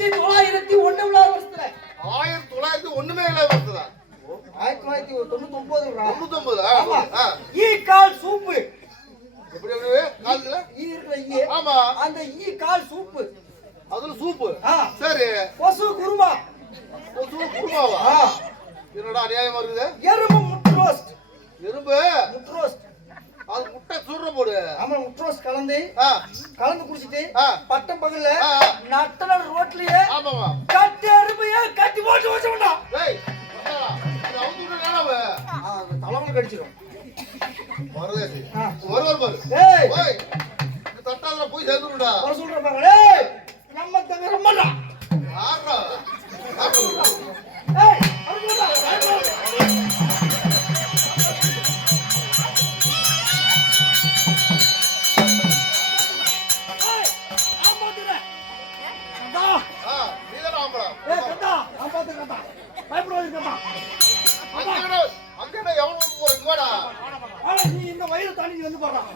1901 வருஷத்துல 1901 வருஷத்துல 1999 ஈ கால் சூப்பு எப்படி இருக்கு கால்ல ஈ இருக்குல ஆமா அந்த ஈ கால் சூப்பு அதுல சூப்பு சரி பசு குருமா குருமாவா என்னடா அநியாயமா இருக்குது எறும்பு முட்டை ரோஸ்ட் எறும்பு முட்டை ரோஸ்ட் அது முட்டை சுடுற போடு ஆமா முட்டை ரோஸ்ட் கலந்து குடிச்சிட்டு பட்டம் பகல்ல நட்டல ரோட்லயே ஆமாமா கட்டி எறும்பையே கட்டி போட்டு வச்சோம்டா டேய் அது அவுத்து விடுறானே தலைவல கடிச்சிரும் வரதேசி ஒருவர் பாரு ஓய் இந்த தட்டாதல போய் சேர்ந்துடா வர சொல்றப்பாங்க டேய் நம்ம தங்க ரம்மடா ஆறா ஏய் அருடா நீ இந்த வயிறு தாண்டி வந்து போறான்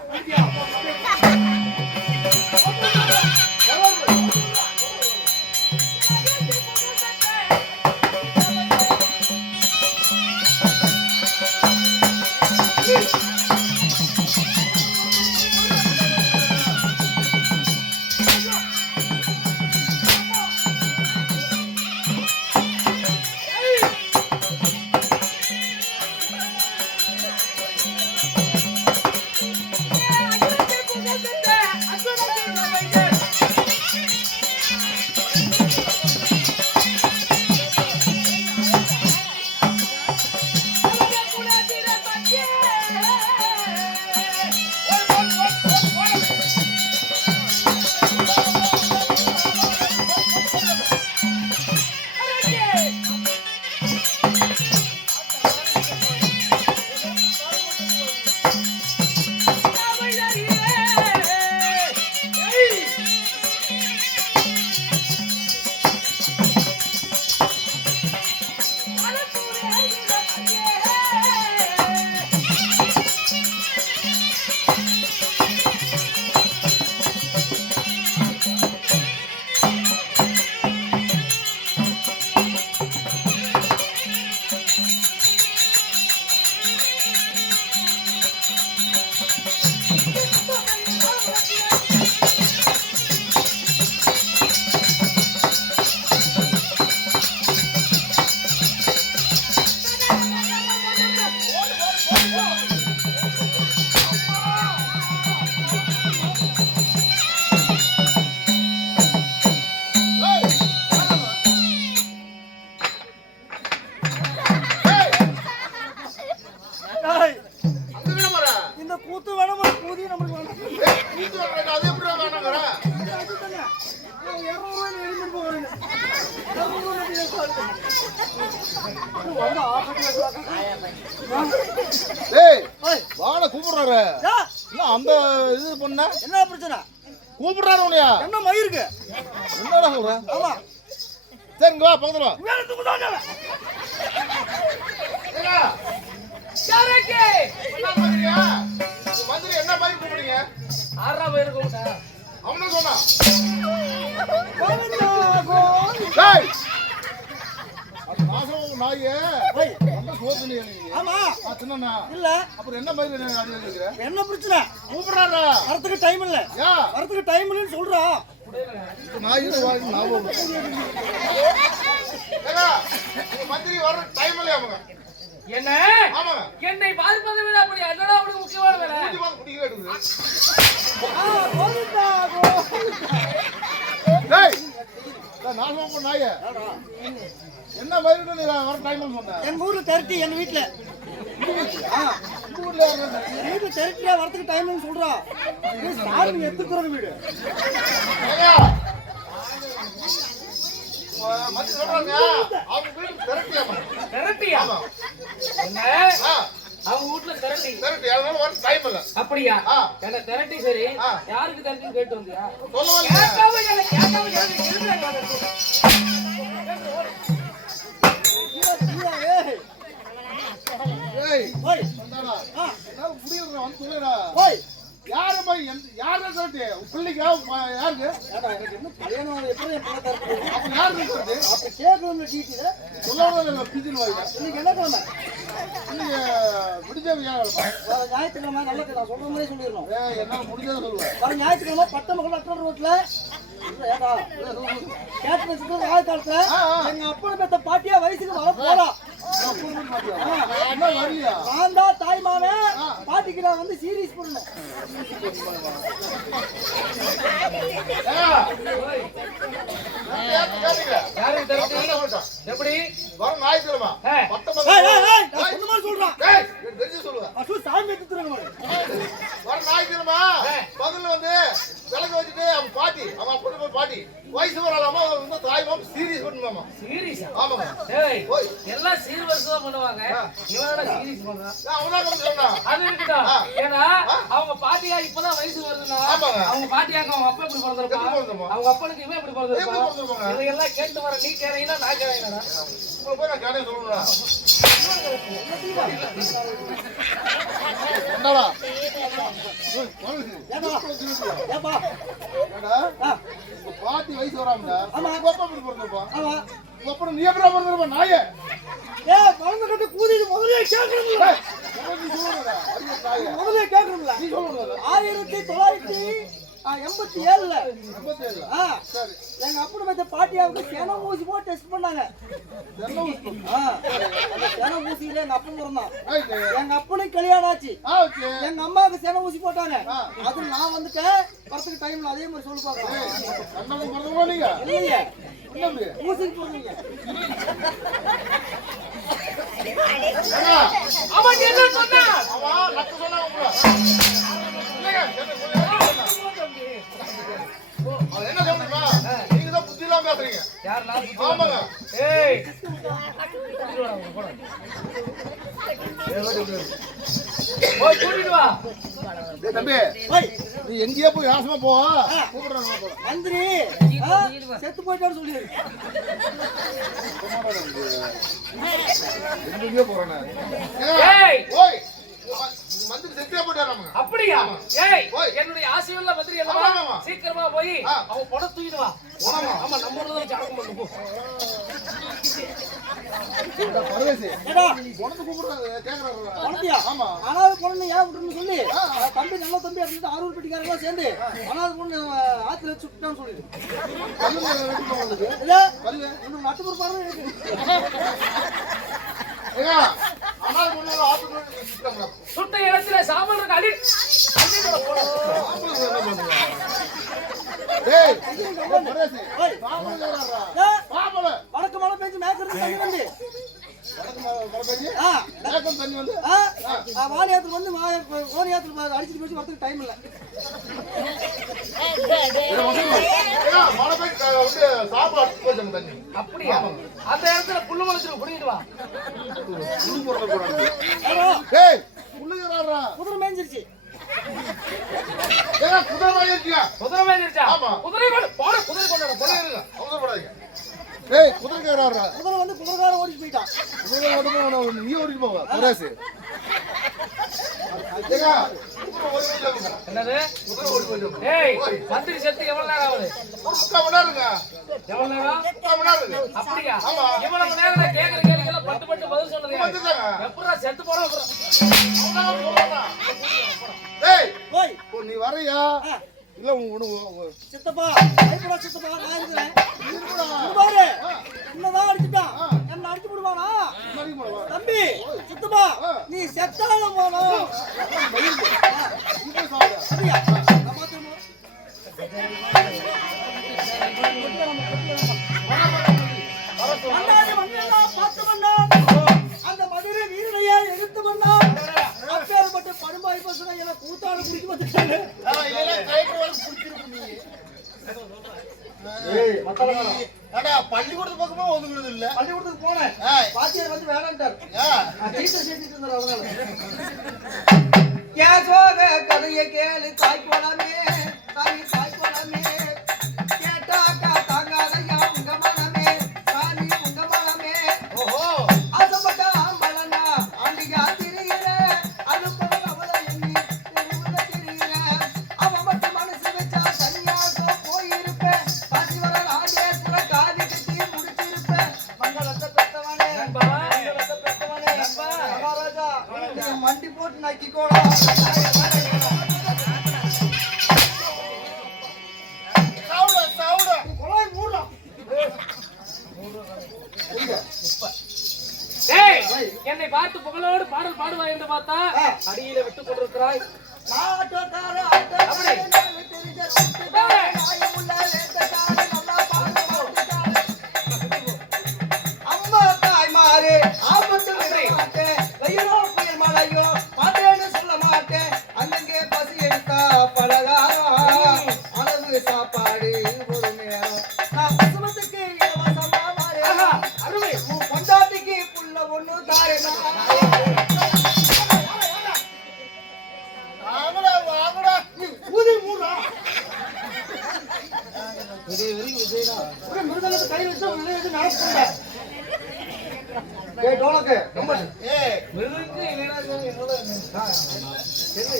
வாட கூப்பிடுறாரு அந்த இது பண்ண என்ன பிரச்சனை கூப்பிடுறாரு உன்னையா என்ன மயிருக்கு என்னடா சொல்ற ஆமா சரிங்க வா பக்கத்துல வா வேற தூக்குதாங்க ஏடா யாரேக்கே என்ன பண்றீங்க மந்திரி என்ன பைக் கூப்பிடுறீங்க ஆறா பைக் கூப்பிட்டா அவனே சொன்னா கோவிந்தா கோவிந்தா டேய் அது நாசம் நாயே அந்த சோதனை ஆமா சின்னண்ணா இல்ல அப்புறம் என்ன மாதிரி அடி வைக்கிற என்ன பிரச்சனை கூப்பிடுறாரா வரதுக்கு டைம் இல்ல வரதுக்கு டைம் இல்லன்னு சொல்றா நாய் வாங்கி ஞாபகம் ஏடா மந்திரி வர டைம் இல்ல அவங்க என்ன ஆமா என்னை பார்ப்பதை விட அப்படி என்னடா அப்படி முக்கியமான வேலை குடி பாத்து குடி கேடுது கோவிந்தா கோவிந்தா டேய் நாசம் நாயே என்ன மாதிரி நீ வர டைம் சொன்ன எங்க ஊர்ல திரட்டி எங்க வீட்ல ஊர்ல வீட்ல திரட்டியா வரதுக்கு டைம்னு சொல்றா நீ சாமி எடுத்துக்கற வீடு ஐயா மத்தி சொல்றாங்க அவங்க வீடு திரட்டியா என்ன அவங்க வீட்ல திரட்டி அதனால வர டைம் இல்ல அப்படியா என்ன திரட்டி சரி யாருக்கு திரட்டின்னு கேட்டு வந்தியா சொல்லுவாங்க கேட்காம ஏய் ஓய் வந்தாடா நான் புரியல வந்து சொல்லுடா ஓய் யாரு யாரா சொல்லிட்டு பிள்ளைக்கு யாருக்கு எனக்கு என்ன கல்யாணம் எப்படி எப்படி தரது அப்ப யார் இருக்கிறது? அப்ப கேட்கணும்னு டீட்டெயில சொல்லாத பிஜின் வாங்க. இன்னைக்கு என்ன கிழமை? நீங்க முடிஞ்சது ஞாயிற்றுக்கிழமை நல்ல நான் சொல்ற மாதிரி சொல்லிடணும். என்ன முடிஞ்சதை சொல்லுவேன். வர ஞாயிற்றுக்கிழமை பட்டமகள் அட்டல் ரோட்ல கேட்டு ஆள் காலத்துல எங்க அப்பனை பெத்த பாட்டியா வயசுக்கு வர போறா. நான் தான் தாய் மாவன் பாட்டிக்கு நான் வந்து சீரியஸ் பண்ணணும். எப்படி வர ஞாயிற்றுக்கிழமை சொல்றான் தெரிஞ்சு சொல்லுவேன். சாமி எடுத்துருங்க வர ஞாயிற்றுக்கிழமை பகல்ல வந்து விளக்கு வச்சுட்டு அவன் பாட்டி அவன் அப்படி பாட்டி வயசு வரலாமா வந்து தாய் மாமா சீரியஸ் பண்ணுமாமா. சீரியஸா? ஆமாங்க. டேய் ஓய் எல்லாம் சீர்வரிசையா பண்ணுவாங்க. இவனடா சீரியஸ் பண்றான். அவனாக சொன்னா அது இருக்கட்டும். ஏன்னா அவங்க பாட்டியா இப்பதான் வயசு வருதுன்னா அவங்க பாட்டியாக்கு அவங்க அப்பா இப்படி பிறந்திருப்பான். அவங்க அப்பனுக்கு இவன் இப்படி பிறந்திருப்பான். இதெல்லாம் கேட்டு வர நீ கேறீங்கன்னா நான் கேறீங்கடா. உங்களை போய் நான் கேட்டே சொல்லணும்டா. என்னடா? பாட்டி வயசு வராமடா. ஆமா அப்பா இப்படி பிறந்திருப்பான். ஆமா அப்புறம் நீ எப்படி பிறந்திருப்பா நாயே? குழந்தை கட்டு கூதிட்டு முதலே கேட்கணும்ல. முதலே கேட்கணும்ல. 1987ல எங்க அப்படி வச்ச பாட்டியாவுக்கு சென ஊசி போட்டு டெஸ்ட் பண்ணாங்க. அந்த சென ஊசியில எங்க அப்பன் பிறந்தான். எங்க அப்பனுக்கு கல்யாணம் ஆச்சு. எங்க அம்மாவுக்கு சென ஊசி போட்டாங்க. அது நான் வந்துட்டேன் படத்துக்கு டைம்ல அதே மாதிரி சொல்லி பாக்கலாம். இல்லையே ஊசிக்கு போறீங்க. அவன் என்ன சொன்னா? அவன் நக்கு சொன்னா உங்கள. அவன் என்ன சொல்றா? நீங்க தான் புத்தி இல்லாம பேசுறீங்க. யாரடா புத்தி? ஆமாங்க. ஏய் போய் கூட்டிட்டு வா. டேய் தம்பி நீ எங்கேயே போய் நாசமா போ. கூப்பிடுறாங்க போ. மந்திரி செத்து போயிட்டான்னு சொல்லிரு. எங்கேயே போறேனே. ஏய் ஓய் மந்திரி செத்தே போட்டாராமா. அப்படியா? ஏய் என்னுடைய ஆசையுள்ள மந்திரி அல்லவா? சீக்கிரமா போய் அவ பண தூக்கிட்டு வா. ஆமா நம்ம ஊர்ல தான் ஜாதகம் பண்ணு போ. பரதேசி ஏடா பொண்ணு கூப்பிடுறாங்க கேக்குறாங்க. பொண்ணியா? ஆமா அனாத பொண்ணு ஏன் விட்டுன்னு சொல்லி தம்பி நல்ல தம்பி அப்படின்னு ஆரூர் பெட்டிக்காரங்க சேர்ந்து அனாத பொண்ணு ஆத்துல வச்சு விட்டான்னு சொல்லிடு. இல்ல இன்னும் நட்டு பொறுப்பாரு இருக்கு. ஏங்க அனாத பொண்ணு ஆத்துல வச்சுட்டாங்க. சுட்ட இடத்துல சாம்பல் இருக்கு அடி. டேய் பரதேசி பாம்பு ஏறாரா பாம்பல வடக்கு மழை பெஞ்சு மேய்க்கிறது தண்ணி வந்து தண்ணி வந்து வாணியாத்துல வந்து வாணியாத்துல அடிச்சுட்டு போச்சு வரதுக்கு டைம் இல்ல. மழை பெய்ஞ்சு சாப்பாடு அடிச்சு போச்சாங்க தண்ணி. அப்படியா? அந்த இடத்துல புல்லு முளைச்சிரும் புடிங்கிட்டு வா. டேய் புள்ளுங்கறாரா குதிரை மேய்ஞ்சிருச்சு. ஏங்க குதிரை வாங்கிருக்கியா? குதிரை மேய்ஞ்சிருச்சா? ஆமா. குதிரை கொண்டு போட குதிரை கொண்டு வா. குதிரை இருங்க அவசரப்படாதீங்க. டேய் குதிரைக்காரரா குதிரை வந்து குதிரைக்காரன் ஓடிச்சு போயிட்டான். குதிரை ஓடுமா நீ ஓடிட்டு போவா பரதேசி. ஏங்க குதிரை ஓடி போயிட்டாங்க. என்னது? குதிரை ஓடி போயிட்டாங்க. ஏய் மந்திரி செத்து எவ்வளவு நேரம் ஆகுது? ஒரு 3/4 மணி நேரம்ங்க. எவ்வளவு நேரம்? 3/4 மணி நேரம். அப்படியா? ஆமா. இவ்வளவு நேரம் நான் கேக்குற கேள்விக்கெல்லாம் பட்டு பட்டு பதில் சொல்றது யாரு? வந்துட்டாங்க. எப்பறா செத்து போறா? அவனால போறா. டேய் ஓய் நீ வரையா? இல்ல சித்தப்பா ஐப்படா சித்தப்பா நான் இருக்கிறேன். பாரு என்னதான் அடிச்சுட்டான். என்ன அடிச்சு விடுவானா? தம்பி சித்தப்பா நீ செத்தாலும் போனோம். சரியா? நான் பாத்துறேன். அந்த மதுரை வீரனையா எடுத்து வந்தான். அப்பேற்பட்ட படும்பாய் பசங்க எல்லாம் கூத்தாடு குடிக்க வந்துட்டாங்க. பள்ளிக்கூடத்து பக்கமா ஒதுங்குறது இல்ல. பள்ளிக்கூடத்துக்கு போனேன். வாத்தியார் வந்து வேணான்ட்டார். டீச்சர் சேர்த்துட்டு இருந்தார் அதனால. ஏன் சோக கதையை கேளு தாய் போலாமே தாய் போலாமே கேட்டாக்கா தாங்காதையா உங்க மனமே சாமி உங்க மனமே. ஓஹோ ஆசைப்பட்ட ஆம்பளனா ஆண்டியா திரியிற அது போல அவளை எண்ணி தெருவுல திரியிற அவன் மட்டும் மனசு வச்சா சன்னியாசம் போயிருப்பேன். காசி வர ராஜேஸ்வர காதி கட்டி என்னை பார்த்து புகழோடு பாடல் பாடுவாய் என்று பார்த்தா அடியில விட்டு கொண்டிருக்கிறாய். அம்மா தாய் மாறு ஆபத்து மாட்டேன் வெயிலோ புயல் மழையோ மாட்டேன்னு சொல்ல மாட்டேன் அங்கங்கே பசி எடுத்தா பலகாரம் அளவு சாப்பாடு ஒரு நேரம் நான் பசுமத்துக்கு இலவசமா மாறேன் அருமை பொண்டாட்டிக்கு புள்ள ஒண்ணு தாரேனா ஊதி மூடா மிருதங்கத்தை கை வச்சு நடக்குங்க டோலக்கு ரொம்ப மிருதுக்கு இல்லைன்னா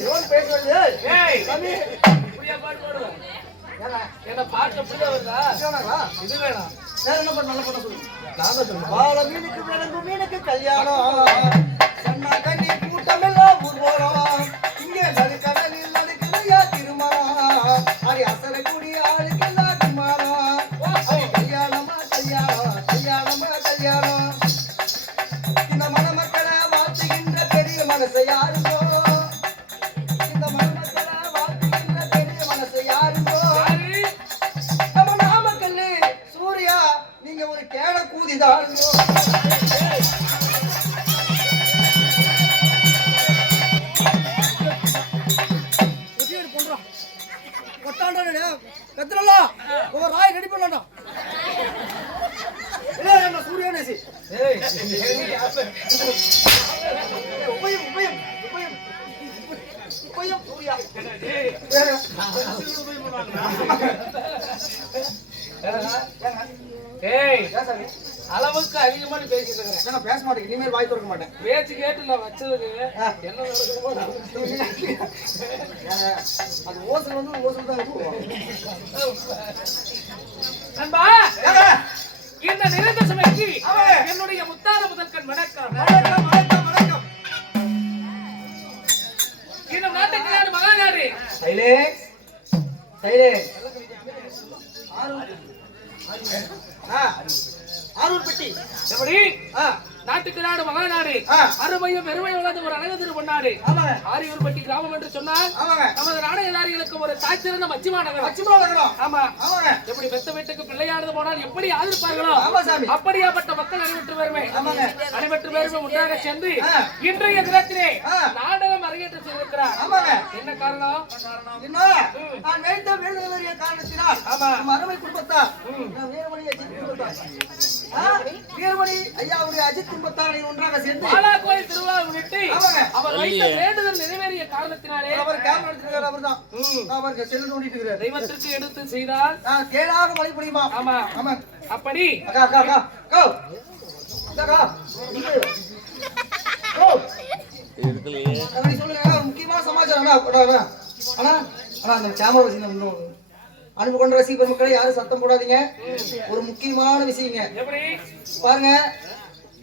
எவன் பேசுறது புரியா பாட்டு பாடுவேன். என்ன பாட்டு அப்படிதான் வருதா? இது வேணாம். வேற என்ன பண்ண நல்ல பண்ண சொல்லு நான் தான் சொல்லுவேன் வாழ மீனுக்கு விளங்கு மீனுக்கு கல்யாணம் சொன்னா கண்ணி கூட்டமெல்லாம் ஊர் போறோம் இங்கே நடுக்கடலில் நடுக்கலையா திருமணம் அடி அசரை கூடி ஆளுக்கெல்லாம் திருமணம் கல்யாணமா கல்யாணம் கல்யாணமா கல்யாணம் இந்த மணமக்களை வாழ்த்துகின்ற பெரிய மனசை யாருங்கோ இந்த மணமக்களை வாழ்த்துகின்ற பெரிய மனசை யாருங்கோ நம்ம நாமக்கல்லு சூர்யா நீங்க ஒரு கேட கூதிதாருங்கோ ஒரு ராய் ரெடி பண்ணா சூர்யா நேசி உபயம் உபயம் உபயம் உபயம் சூர்யா அளவுக்கு அதிகமா நீ பேசிட்டு இருக்கிறேன். நான் பேச மாட்டேன் இனிமேல் வாய் திறக்க மாட்டேன் பேச்சு கேட்டு நான் வச்சதுக்கு என்ன நடக்குமோ அது ஓசல் வந்து ஓசல் தான் இருக்கும் நண்பா இந்த நிறைந்த சபைக்கு என்னுடைய முத்தார முதல்கண் வணக்கம். வணக்கம் வணக்கம் வணக்கம் இந்த நாட்டுக்கு மகாநாடு சைலேஷ் சைலேஷ் ஆரூர் பெட்டி எப்படி நாட்டுக்கு நாடு மகாநாடு அருமையும் பெருமையும் உள்ளது ஒரு அழகு திரு பொன்னாடு ஆரியூர்பட்டி கிராமம் என்று சொன்னால் நமது நாடகதாரிகளுக்கு ஒரு தாய்ச்சிறந்த மச்சிமா நகரம். ஆமா எப்படி பெத்த வீட்டுக்கு பிள்ளையானது போனால் எப்படி ஆதரிப்பார்களோ அப்படியாப்பட்ட மக்கள் அனைவற்று பேருமே ஒன்றாக சென்று இன்றைய தினத்திலே நாடகம் அரங்கேற்றம் செய்திருக்கிறார். என்ன காரணம்? நான் வைத்த வேண்டுதலுடைய காரணத்தினால் அருமை குடும்பத்தார் வீரமணி ஐயாவுடைய அஜித் குடும்பத்தாரை ஒன்றாக சேர்ந்து கோயில் திருவிழா முன்னிட்டு அவர் வைத்த வேண்டுதல் நிறைவேறிய காரணத்தினாலே அவர் கேமரா எடுத்துக்கிறார். அவர்தான் அவருக்கு செல்லு நோண்டிட்டு இருக்கிறார். தெய்வத்திற்கு எடுத்து செய்தால் கேடாக மழை பொழியுமா? ஆமா ஆமா அப்படி அக்கா அக்கா அக்கா கோ அக்கா கோ இருக்குல சொல்லுங்க ஒரு முக்கியமான சமாச்சாரம் அண்ணா அண்ணா அந்த கேமரா வச்சு அன்பு கொண்ட ரசிக பெருமக்களை யாரும் சத்தம் போடாதீங்க. ஒரு முக்கியமான விஷயங்க பாருங்க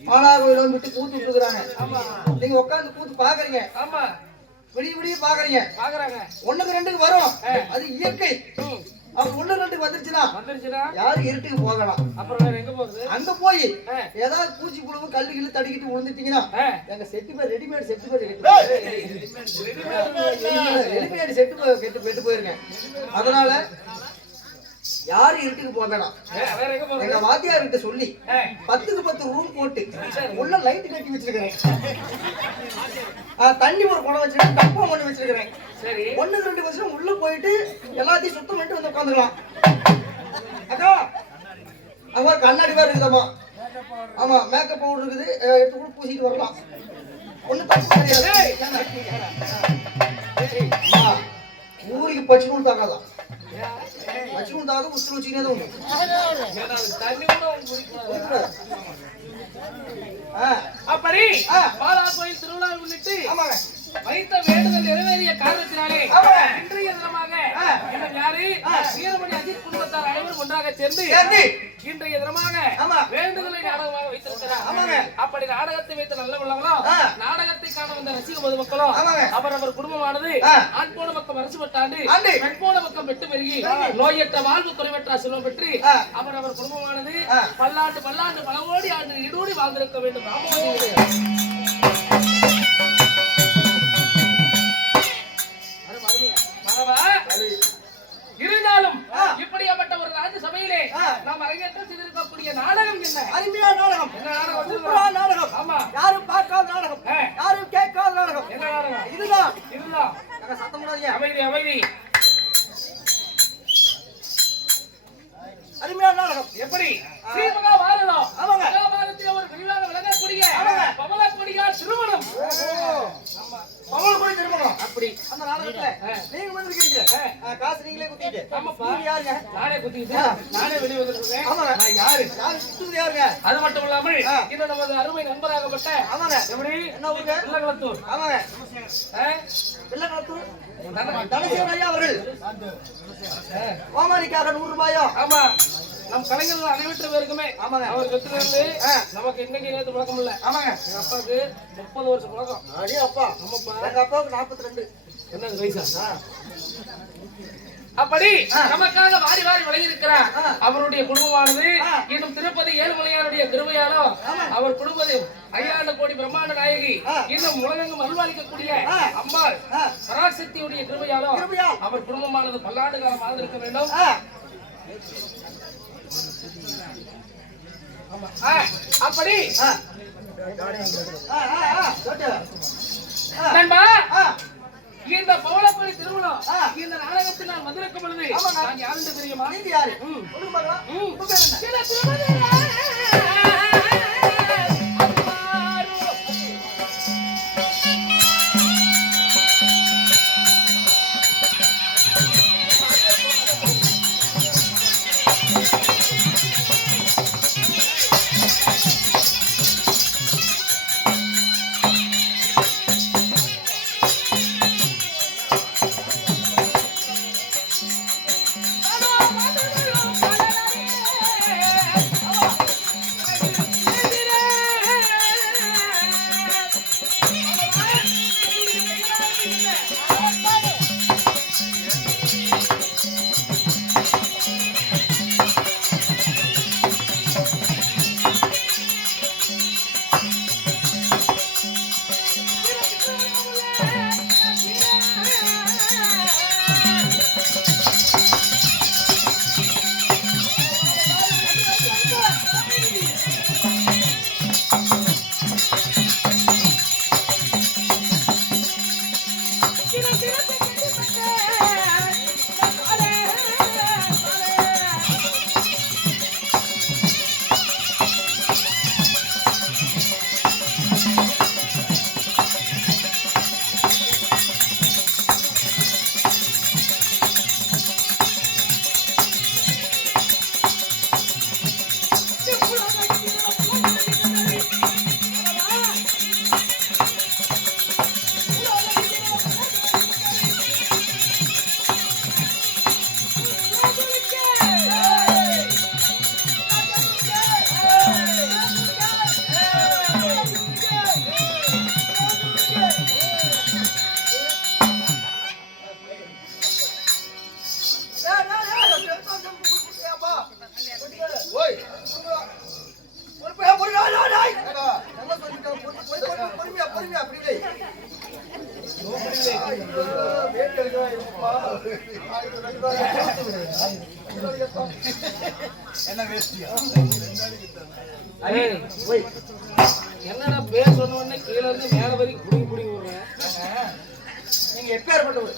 மாலாகோயில விட்டு கூத்து விட்டுருக்காங்க. நீங்க உட்காந்து கூத்து பாக்குறீங்க. விடிய விடிய பாக்குறீங்க. ஒண்ணுக்கு ரெண்டுக்கு வரும் அது இயற்கை. அவர் ஒண்ணு ரெண்டுக்கு வந்துருச்சுன்னா யாரும் இருட்டுக்கு போகலாம். அப்புறம் வேற எங்க போகுது? அங்க போய் ஏதாவது பூச்சி புழுவு கல்லு கிள்ளு தடிக்கிட்டு விழுந்துட்டீங்கன்னா எங்க செட்டு பேர் ரெடிமேட் செட்டு பேர் ரெடிமேட் செட்டு கெட்டு போயிருங்க. அதனால யாரும் இருட்டுக்கு போகலாம். எங்க வாத்தியார் கிட்ட சொல்லி 10க்கு 10 ரூம் போட்டு உள்ள லைட் கட்டி வச்சிருக்கிறேன். தண்ணி ஒரு குடம் வச்சிருக்கேன். டப்பம் ஒண்ணு வச்சிருக்கிறேன். சரி 1-2 வருஷம் உள்ள போயிட்டு எல்லாத்தையும் சுத்தம் பண்ணிட்டு வந்து உட்காந்துக்கலாம். அக்கா அங்க கண்ணாடி வேற இருக்குதாமா. ஆமா மேக்கப் பவுடர் இருக்குது. எடுத்து கூட பூசிட்டு வரலாம். ஒண்ணு தப்பு கிடையாது. ஊருக்கு பச்சை நூல் தாக்காதான். பச்சை நூல் தாக்க உசுறு வச்சுக்கினே தான் உண்டு. அப்படி பாலா கோயில் திருவிழா முன்னிட்டு வைத்த வேண்டுதல் நிறைவேறிய காரணத்தினாலே இன்றைய தினமாக யாரு வீரமணி அஜித் குடும்பத்தார் அனைவரும் ஒன்றாக சேர்ந்து இன்றைய தினமாக வேண்டுதலை நாடகமாக வைத்திருக்கிறார். அப்படி நாடகத்தை வைத்த நல்ல உள்ளவங்களும் நாடகத்தை காண வந்த ரசிக பொதுமக்களும் அவரவர் குடும்பமானது ஆண் போன பக்கம் அரசுபட்டாண்டு பெண் போன பக்கம் பெற்று பெருகி நோயற்ற வாழ்வு குறைவற்ற செல்வம் பெற்று அவரவர் குடும்பமானது பல்லாண்டு பல்லாண்டு பல கோடி ஆண்டு ஈடோடி வாழ்ந்திருக்க வேண்டும். நாம் அரங்கேற்றம் செய்திருக்கக்கூடிய நாடகம் என்ன? அருமையான நாடகம். என்ன நாடகம்? சூப்பரான நாடகம். ஆமா. யாரும் பார்க்காத நாடகம், யாரும் கேட்காத நாடகம். என்ன நாடகம்? இதுதான். இதுதான். சத்தம் போடாதீங்க. அமைதி அமைதி. அருமையான நாடகம். எப்படி? ஸ்ரீமகா பாரதம். ஆமாங்க. மகாபாரதத்தில் ஒரு விரிவாக விளங்கக்கூடிய பவள கொடியார் திருமணம். ஆமா. பவள கொடி திருமணம். அப்படி அந்த நாடகத்துல நீங்க வந்திருக்கீங்க. காசு நீங்களே குத்திட்டு. நீங்க யாருங்க? நானே குத்திட்டு நானே வெளிய வந்துருக்கேன். ஆமாங்க. நான் யாரு? சுத்துறது யாருங்க? அது மட்டும் இல்லாமல் இன்னும் நமது அருமை நண்பராகப்பட்ட ஆமாங்க. எப்படி? என்ன ஊருங்க? வெள்ளக்குளத்தூர். ஆமாங்க. வெள்ளக்குளத்தூர் தனசேகர் ஐயா அவர்கள் ஓமானிக்காக 100 ரூபாயோ. ஆமா. நம் கலைஞர்கள் அனைவற்ற பேருக்குமே அவர் கத்துறது நமக்கு இன்னைக்கு நேரத்து பழக்கம் இல்ல. ஆமாங்க. எங்க அப்பாவுக்கு 30 வருஷம் பழக்கம். அடே அப்பா. ஆமாப்பா. எங்க அப்பாவுக்கு 42. என்ன வயசா? அப்படி நமக்காக வாரி வாரி வழங்கியிருக்கிறார். அவருடைய குடும்பமானது இன்னும் திருப்பதி ஏழுமலையானுடைய கிருபையாலோ அவர் குடும்பம் 5000 கோடி பிரம்மாண்ட நாயகி இன்னும் உலகெங்கும் அருள்வாளிக்கக்கூடிய அம்மாள் பராசக்தியுடைய கிருபையாலோ அவர் குடும்பமானது பல்லாண்டு காலம் இருக்க வேண்டும். அப்படி நண்பா இந்த பவளக்கொடி திருமணம் இந்த நாடகத்தில் நான் வந்திருக்கும் பொழுது நான் யாருன்னு தெரியுமா? நீங்க யாரு? என்னடா பேர் சொன்ன உடனே கீழ இருந்து மேல வரைக்கும் புடிங்கி புடிங்கி விடுறேன். நீங்க எப்பேற்பட்டவர்?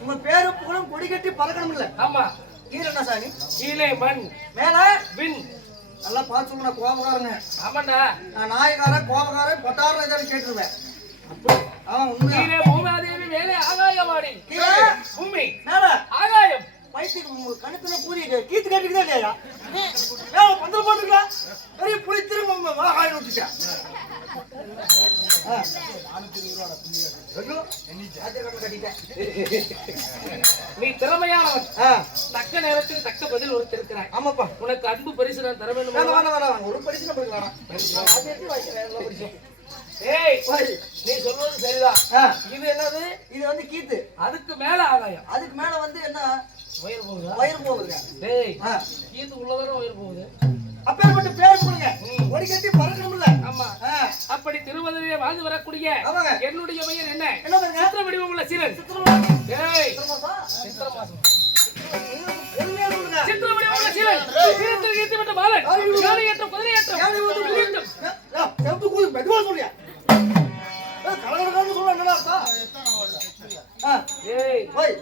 உங்க பேரு புகழும் கொடி கட்டி பறக்கணும் இல்ல? ஆமா. கீழே என்ன சாமி? கீழே மண், மேல விண். நல்லா பார்த்து சொல்லுங்க. கோபக்காரங்க. ஆமாண்டா. நான் நாயக்காரன் கோபக்காரன் பட்டாரம் ஏதாவது கேட்டுருவேன். உண்மையா? கீழே பூமாதேவி, மேலே ஆகாயவாணி. கீழே பூமி, மேல ஆகாயம். வயிற்றுக்கு கணத்துல பூரி கீத்து கேட்டுக்கிட்டே இல்லையா? பந்தல் போட்டுக்கலாம். பெரிய புளி திரும்ப ஆகாயம் விட்டுட்டேன். நீ திறமையானவன். தக்க நேரத்தில் தக்க பதில் ஒருத்திருக்கிறாய். ஆமாப்பா. உனக்கு அன்பு பரிசு நான் தர வேண்டும். ஒரு பரிசு நம்மளுக்கு வேணாம். ஏய், நீ சொல்வது சரிதான். இது என்னது? இது வந்து கீத்து. அதுக்கு மேல ஆகாயம். அதுக்கு மேல வந்து என்ன? வயிறு போகுது. வயிறு போகுதுங்க. டேய், கீத்து உள்ளதான வயிறு போகுது. அப்பேற்பட்ட பேர் கொடுங்க. ஒரு கட்டி பறக்கணும்ல? ஆமா. அப்படி திருமதிலே வாழ்ந்து வரக்கூடிய என்னுடைய பெயர் என்ன? சித்திர வடிவம் உள்ள சீரன். சித்திரமாசம். ஏய், சித்திரமாசம். சித்திர மாசம். பொறுமையா சொல்லுங்க. சித்திரவடி உள்ள சீலன் வீரத்தில் ஏற்றிவிட்ட பாலன் யானை ஏற்றம் குதிரை ஏற்றம் யானை வந்து புலியேற்றம். செவத்து கூதி மெதுவா சொல்லியா கலகலன்னு சொல்ல என்னடா அர்த்தம்? ஏய் ஓய்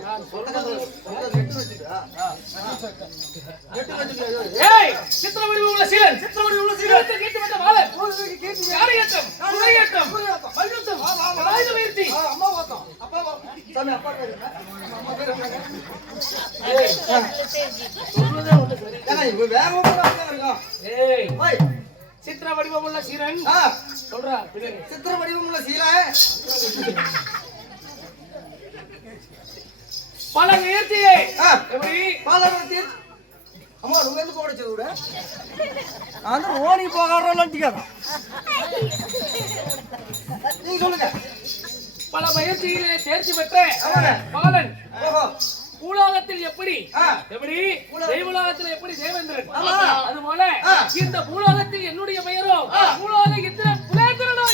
நான் சொல்றேன் நெட்டு வச்சுடா நெட்டு வச்சுடா ஏய் சித்திரவடி உள்ள சீலன் வீரத்தில் ஏற்றிவிட்ட பாலன் கேட்டு யானை ஏற்றம் குதிரை ஏற்றம் மல்யுத்தம் ஆயுத பயிற்சி. அம்மா பார்த்தோம் அப்பா சாமி அப்பா பேரு என்ன? அம்மா பேரு என்ன? ஏய் சொல்றதே ஒண்ணு சரி. ஏன்னா இவ வேகமா இருக்கான். ஏய் ஓய் சித்திர வடிவமுள்ள சீரன் சொல்றா பின்னாடி. சித்திர வடிவமுள்ள சீல பல முயற்சியை எப்படி பாலவர்த்தி அம்மா నువ్వు ఎందుకు ఓడొచ్చావు కూడా అందరూ ఓని పోగాడరా అంటిగాదా நீங்க சொல்லுங்க பல முயற்சியிலே தேர்ச்சி பெற்ற பாலன் ஓஹோ பூலோகத்தில் எப்படி தெய்வலோகத்தில் எப்படி தேவேந்திரன் அதுபோல இந்த பூலோகத்தில் என்னுடைய பெயரோ பூலோக இந்திர புலேந்திரனோ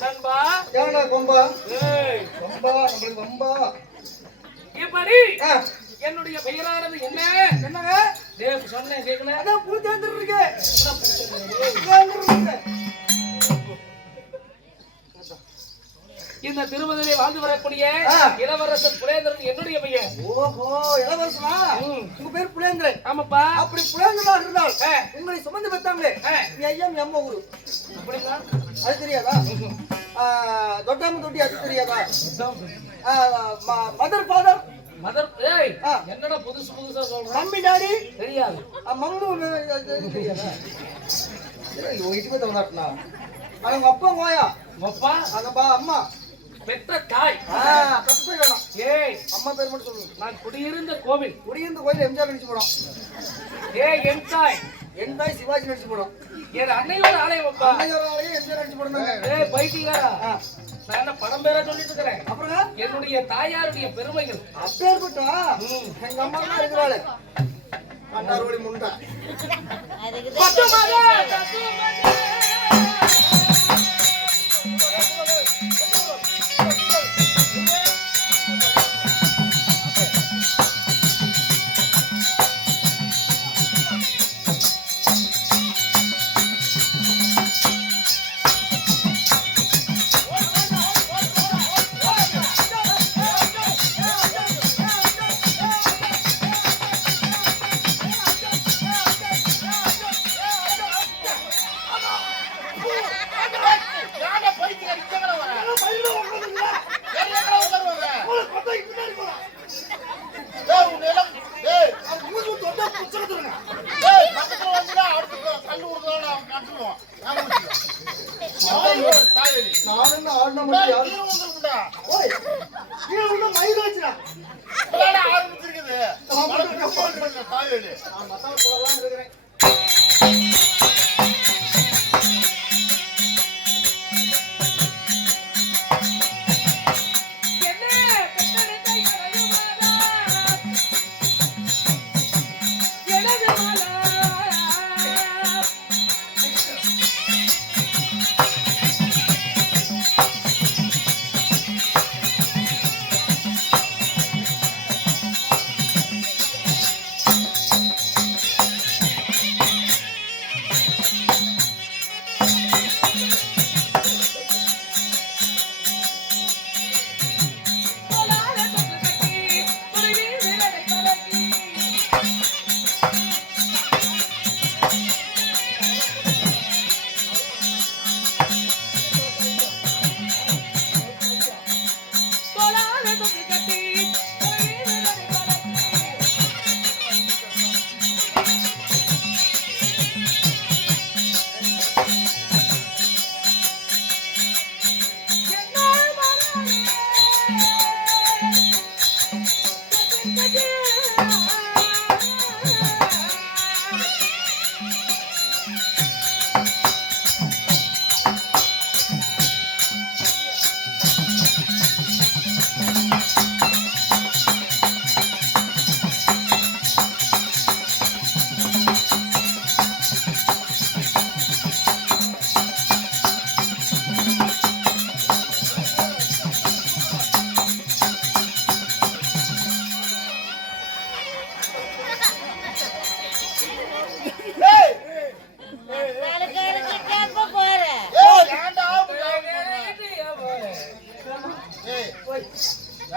நண்பா ஏடா கொம்பா ஏய் கொம்பா நம்மளுக்கு கொம்பா இப்படி என்னுடைய பெயரானது என்ன என்னங்க தேவ் சொன்னேன் கேக்கல அதான் புல் தேர்ந்து இருக்கு இந்த திருமதிலே வாழ்ந்து வரக்கூடிய இளவரசர் புலேந்திரன் என்னுடைய பெயர். ஓஹோ இளவரசனா உங்க பேர் புலேந்திரன் ஆமாப்பா. அப்படி புலேந்திரனா இருந்தால் உங்களை சுமந்து பெற்றாங்களே நீ ஐயா எம்ம ஊரு அப்படிங்களா? அது தெரியாதா தொட்டாம தொட்டி அது தெரியாதா மதர் ஃபாதர் மதர் ஏய் என்னடா புதுசு புதுசா சொல்ற மம்மி டாடி தெரியாது மம்மு தெரியாதா வீட்டுக்கு தவறாட்டா அவங்க அப்பா கோயா அப்பா அங்கப்பா அம்மா பெற்ற தாய் பத்து பேர் வேணும் ஏய் அம்மா பேர் மட்டும் சொல்லுங்க நான் குடியிருந்த கோவில் குடியிருந்த கோயில் எம்ஜிஆர் நடிச்சு போடும் ஏய் என் தாய் என் தாய் சிவாஜி நடிச்சு போடும் என் அன்னையோட ஆலயம் அப்பா அன்னையோராலையும் எம்ஜிஆர் நடிச்சு போடுறாங்க ஏய் பைத்தியக்காரா நான் என்ன படம் பேரா சொல்லிட்டு இருக்கிறேன் அப்புறம் என்னுடைய தாயாருடைய பெருமைகள் அப்பேற்பட்டா எங்க அம்மா தான் இருக்கிறாள் அண்ணாரோடி முண்டா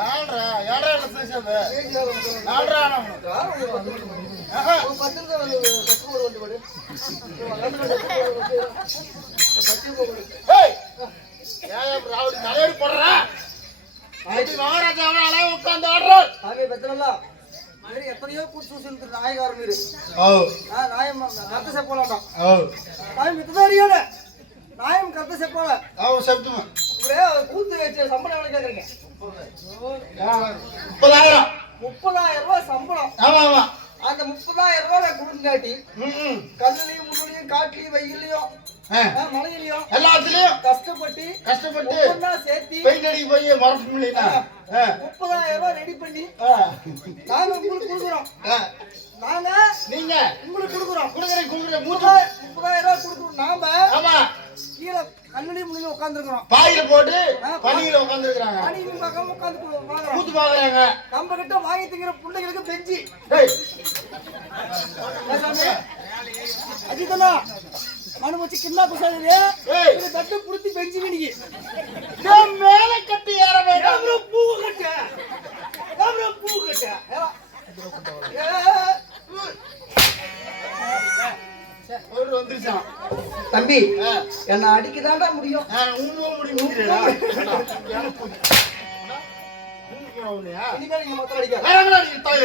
ஏழ்ரா என்ன பேசாத ஏழ்ரா ஒரு 10 நிமிஷம் கட்டு போடு வந்து ஏய் ஏன் ராவுடி தலையடி போடுறா ஐடி மகாராஜாவே அலை உட்கார்ந்து ஆடுறோம் சாமி பெத்தலா மேரி எத்தனையோ கூட்டு சூசில் நாயகார மீரு நாயம் கத்த செப்பலாடா நாயம் மித்ததாரியோட நாயம் கத்த செப்பல செப்துமா இப்படியே கூத்து வச்ச சம்பளம் எவ்வளவு கேக்குறீங்க 30,000 ரூபாய் சம்பளம் ஆமா அந்த 30,000 ரூபாய் கொடுங்காட்டி கல்லுலயும் முள்ளுலயும் காட்டுலயும் வெயிலையும் மழையிலையும் எல்லாத்துலயும் கஷ்டப்பட்டு ஒண்ணா சேர்த்தி பெயிண்ட் அடிக்க போய் மரப்பு முடியல 30,000 ரூபாய் ரெடி பண்ணி நாங்க உங்களுக்கு கொடுக்குறோம் நீங்க உங்களுக்கு கொடுக்குறோம் 30,000 ரூபாய் கொடுக்குறோம் நாம ஆமா கீழே கல்லுலயும் முள்ளுலயும் உட்கார்ந்துருக்கிறோம் பாயில போட்டு பனியில உட்கார்ந்துருக்காங்க பனியும் பக்கம் உட்கார்ந்து கூத்து பாக்குறாங்க நம்ம கிட்ட வாங்கி திங்கிற பிள்ளைங்களுக்கு பெஞ்சி அஜிதனா மனு வச்சு கிண்ணா குசாதிலே இது தட்டு புடிச்சு பெஞ்சி வினிங்க நான் மேல கட்டி ஏற வேண்டாம் நம்ம பூ கட்ட ஒரு வந்துருச்சான் தம்பி என்ன அடிக்கதாண்டா முடியும் முடியும்டா இனிமே நீங்க மொத்தம் அடிக்காத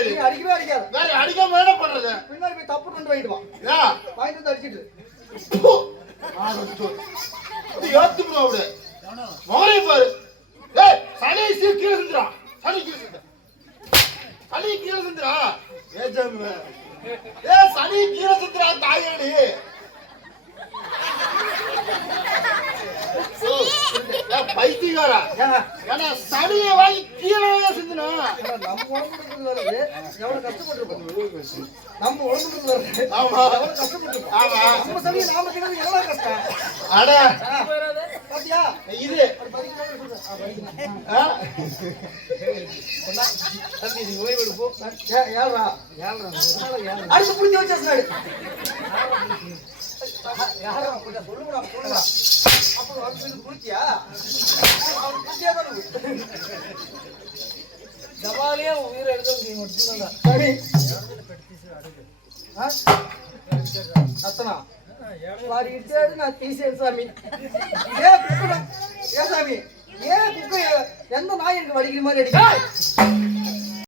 நீங்க அடிக்கவே அடிக்காத வேற அடிக்காம என்ன பண்றது பின்னாடி போய் தப்பு கொண்டு வாங்கிட்டு வா வாங்கிட்டு வந்து அடிச்சிட்டு ஏத்து ப்ரோ அவரு மோரே பாரு ஏய் சனி கீழ செஞ்சுடா சனி கீழ செஞ்சுடா ஏஜம் ஏய் சனி கீழ செஞ்சுடா தாயடி பைத்தியக்காரா ஏன்னா சனியை வாங்கி கீழே செஞ்சுனா நம்ம உடம்புக்கு வருது எவ்வளவு கஷ்டப்பட்டிருப்போம் நம்ம உடம்புக்கு வருது ஆமா எவ்வளவு கஷ்டப்பட்டிருப்போம் ஆமா நம்ம சனியை நாம திங்கிறது எவ்வளவு கஷ்டம் அட பாத்தியா இது அடுத்து புரிஞ்சு வச்சாரு சொல்லுங்க அப்புறம் வந்து புரிச்சியா ஜவாலியா உயிரை எடுக்க சரி அத்தனா வாடி இட்டாது நான் தீசேன் சாமி ஏ சாமி ஏன் குக்கு எந்த நாய் எனக்கு வடிக்கிற மாதிரி அடிக்க